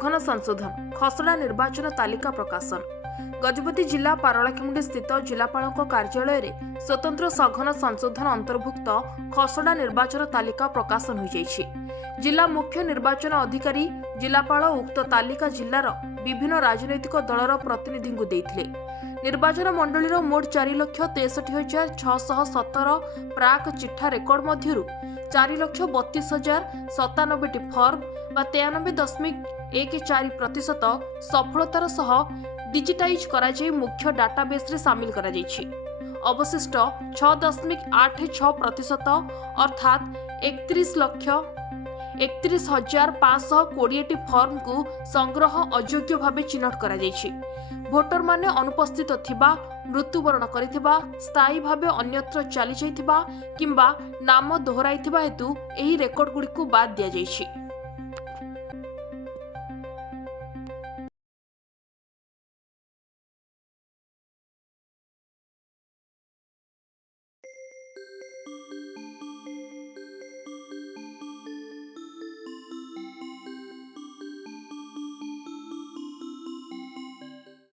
सघन संशोधन खसड़ा निर्वाचन तालिका प्रकाशन। गजपति जिला पारलाखेमुंडी स्थित जिलापाल कार्यालय में स्वतंत्र सघन संशोधन अंतर्भुक्त खसड़ा निर्वाचन तालिका प्रकाशन हो जाइछि। जिला मुख्य निर्वाचन अधिकारी जिलापाल उक्त तालिका जिलार विभिन्न राजनैतिक दलर प्रतिनिधि को देथिले। निर्वाचन मंडलीर मोट 4,63,617 प्राक चिठा रेकर्ड मध्यरु 4,32,097 फर्म व 93.14% सफलतार सह डिजिटाइज कराଯାଇ मुख्य डाटाबेस रे सामिल कराଯାଇଛି। अवशिष्ट 6.86% अर्थात 31,31,520 फर्म को संग्रह अयोग्य भावे चिन्हट कराଯାଇଛି। भोटर माने अनुपस्थित थिबा, मृत्युवरण करिथिबा, स्थायी भावे अन्यत्र चली जाइथिबा किंबा नाम दोहराइथिबा हेतु एही रेकर्ड गुडी को बाद दिया जाइछि।